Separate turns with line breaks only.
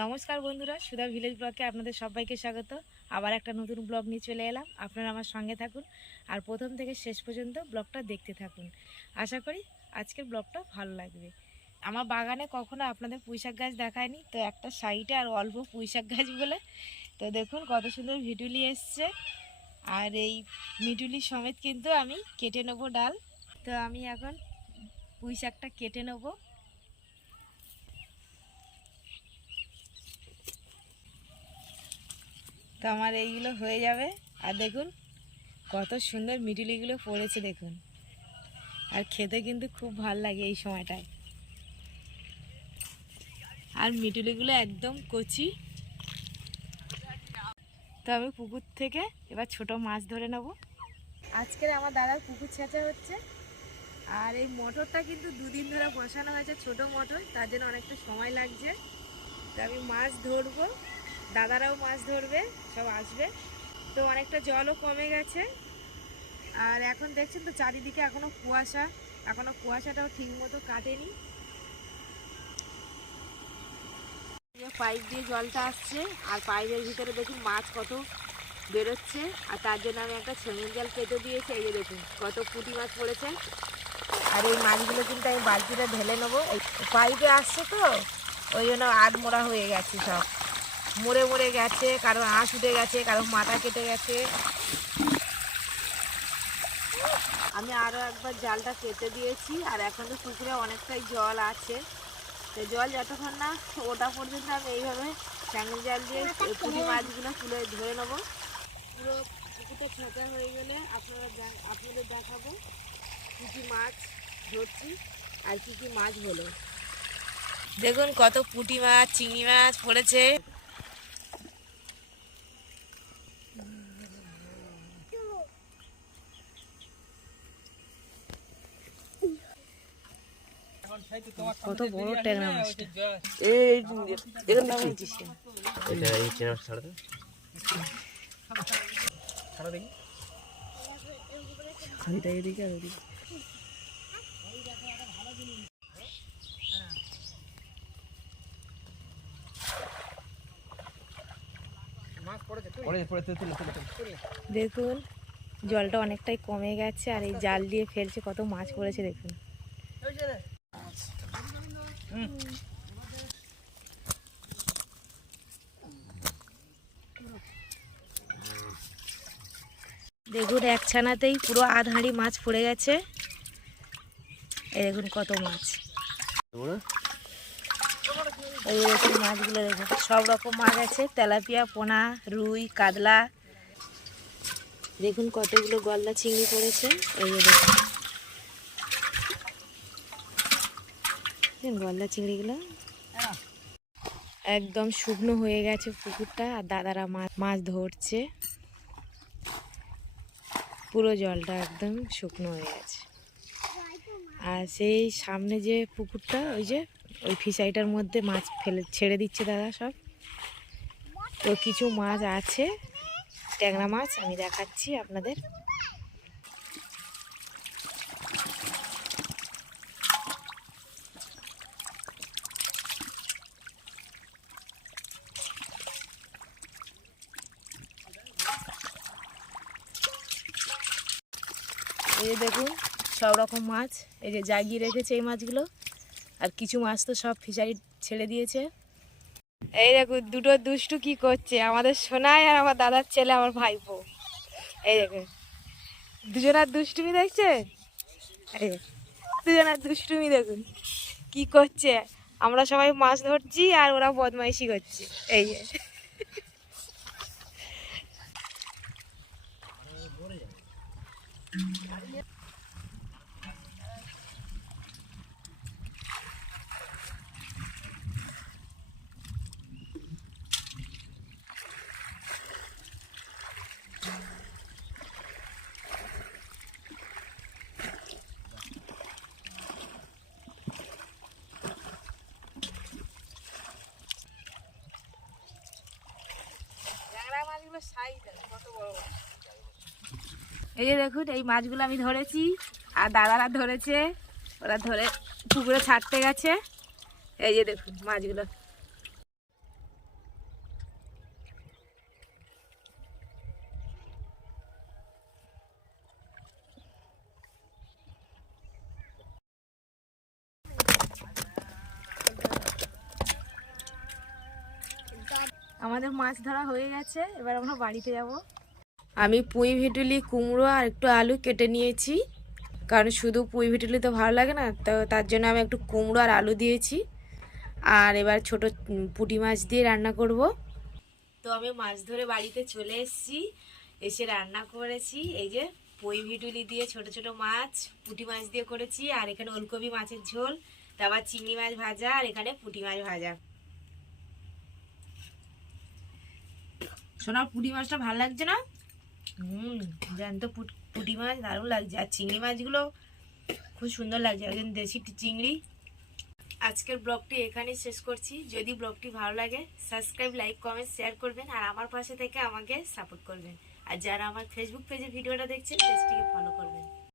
নমস্কার বন্ধুরা, সুধা ভিলেজ ব্লগে আপনাদের সবাইকে স্বাগত। আবার একটা নতুন ব্লগ নিয়ে চলে এলাম। আপনারা আমার সঙ্গে থাকুন আর প্রথম থেকে শেষ পর্যন্ত ব্লগটা দেখতে থাকুন। আশা করি আজকের ব্লগটা ভালো লাগবে। আমার বাগানে কখনো আপনাদের পুঁইশাক গাছ দেখায়নি, তো একটা সাইডে আর অল্প পুঁইশাক গাছ বলে। তো দেখুন কত সুন্দর ভিটুলি এসছে। আর এই মিটুলি সমেত কিন্তু আমি কেটে নেব ডাল। তো আমি এখন পুঁইশাকটা কেটে নেব। তো আমার এইগুলো হয়ে যাবে। আর দেখুন, কত সুন্দর মিটুলিগুলো পড়েছে দেখুন। আর খেতে কিন্তু খুব ভালো লাগে এই সময়টায়। আর মিটুলিগুলো একদম কচি। তো আমি পুকুর থেকে এবার ছোট মাছ ধরে নেব। আজকের আমার দাদার পুকুর ছেঁচা হচ্ছে। আর এই মোটরটা কিন্তু দুদিন ধরে বসানো হয়েছে, ছোট মোটর, তার জন্য অনেকটা সময় লাগছে। তো আমি মাছ ধরবো। দাদারাও মাছ ধরবে, সব আসবে। তো অনেকটা জলও কমে গেছে। আর এখন দেখছেন তো চারিদিকে এখনও কুয়াশা, এখনও কুয়াশাটাও ঠিক মতো কাটেনি পাইপ দিয়ে জলটা আসছে, আর পাইপের ভিতরে দেখুন মাছ কত বেরোচ্ছে, আর তার জন্য আমি একটা ছেঙ্গল জাল পেতে দিয়েছি, এই যে দেখুন কত পুঁটি মাছ পড়েছে। আর এই মাছগুলো কিন্তু আমি বালতিটা ঢেলে নেব। পাইপে আসছে তো, ওই জন্য আধ মোড়া হয়ে গেছে সব। মরে মরে গেছে কারও আঁশ উঠে গেছে কারও মাথা কেটে গেছে। আমি আরও একবার জালটা কেটে দিয়েছি আর এখন তো পুকুরে অনেকটাই জল আছে। তো জল যতক্ষণ না ওটা পর্যন্ত আমি এইভাবে ট্যাঙ্গেল জাল দিয়ে পুঁটি মাছগুলো তুলে ধরে নেব। পুরো পুকুরটা ছেঁচা হয়ে গেলে আপনারা আপনাদের দেখাবো কী কী মাছ ধরছি আর কী কী মাছ হলো। দেখুন কত পুঁটি মাছ চিংড়ি মাছ পড়েছে। কত বড় ট্যাংরা মাছটা।
এই
এখানটা বলছিস কেন?
এটা এই চেনা ছাড়া তো।
ছাড়া দেখি। খালিটা এদিকে আর ওদিকে। পড়েছে পড়েছে তুলে তুলে তুলে।
দেখুন জলটা অনেকটাই কমে গেছে আর এই জাল দিয়ে ফেলছে কত মাছ পড়েছে দেখুন। দেখুন, এক ছানাতেই পুরো আধ হাঁড়ি মাছ পড়ে গেছে। দেখুন কত মাছ। এই মাছগুলো দেখুন, সব রকম মাছ আছে। তেলাপিয়া, পোনা, রুই, কাতলা। দেখুন কতগুলো গলদা চিংড়ি পড়েছে। এই দেখুন। গলদা চিংড়িগুলো? একদম শুকনো হয়ে গেছে পুকুরটা আর দাদারা মাছ মাছ ধরছে। পুরো জলটা একদম শুকনো হয়ে গেছে। আর সেই সামনে যে পুকুরটা ওই যে ওই ফিশারিটার মধ্যে মাছ ফেলে ছেড়ে দিচ্ছে দাদা সব। তো কিছু মাছ আছে ট্যাংরা মাছ আমি দেখাচ্ছি আপনাদের। এই যে দেখুন, সব রকম মাছ। এই যে জাগিয়ে রেখেছে এই মাছগুলো। আর কিছু মাছ তো সব ফিশারি ছেড়ে দিয়েছে। এই দেখুন, দুটো দুষ্টু কি করছে? আমাদের সোনায় আর আমার দাদার ছেলে, আমার ভাইপো। এই দেখুন, দুজনার দুষ্টুমি দেখছে? এই দুজনার দুষ্টুমি দেখুন, কি করছে? আমরা সবাই মাছ ধরছি আর ওরা বদমাইশি করছে। এই যে। এই যে দেখুন, এই মাছগুলো আমি ধরেছি, আর দাদারা ধরেছে, ওরা ধরে পুকুরে ছাড়তে গেছে। এই যে দেখুন, মাছগুলো। আমাদের মাছ ধরা হয়ে গেছে, এবার আমরা বাড়িতে যাব। আমি পুঁই ভেটুলি, কুমড়ো আর একটু আলু কেটে নিয়েছি, কারণ শুধু পুঁই ভেটুলি তো ভালো লাগে না, তো তার জন্য আমি একটু কুমড়ো আর আলু দিয়েছি। আর এবার ছোট পুঁটি মাছ দিয়ে রান্না করব। তো আমি মাছ ধরে বাড়িতে চলে এসেছি, এসে রান্না করেছি। এই যে পুঁই ভিটুলি দিয়ে ছোট ছোট মাছ, পুঁটি মাছ দিয়ে করেছি, আর এখানে ওলকপি মাছের ঝোল, তারপর চিংড়ি মাছ ভাজা, আর এখানে পুঁটি মাছ ভাজা। সোনার পুঁটি মাছটা ভালো লাগছে না? হুম, জ্যান্ত পুঁটি মাছ দারুণ লাগছে। আর চিংড়ি মাছগুলো খুব সুন্দর লাগছে। একজন দেশি চিংড়ি। আজকের ব্লগটি এখানেই শেষ করছি। যদি ব্লগটি ভালো লাগে, সাবস্ক্রাইব, লাইক, কমেন্ট, শেয়ার করবেন আর আমার পাশে থেকে আমাকে সাপোর্ট করবেন। আর যারা আমার ফেসবুক পেজে ভিডিওটা দেখছেন পেজটিকে ফলো করবেন।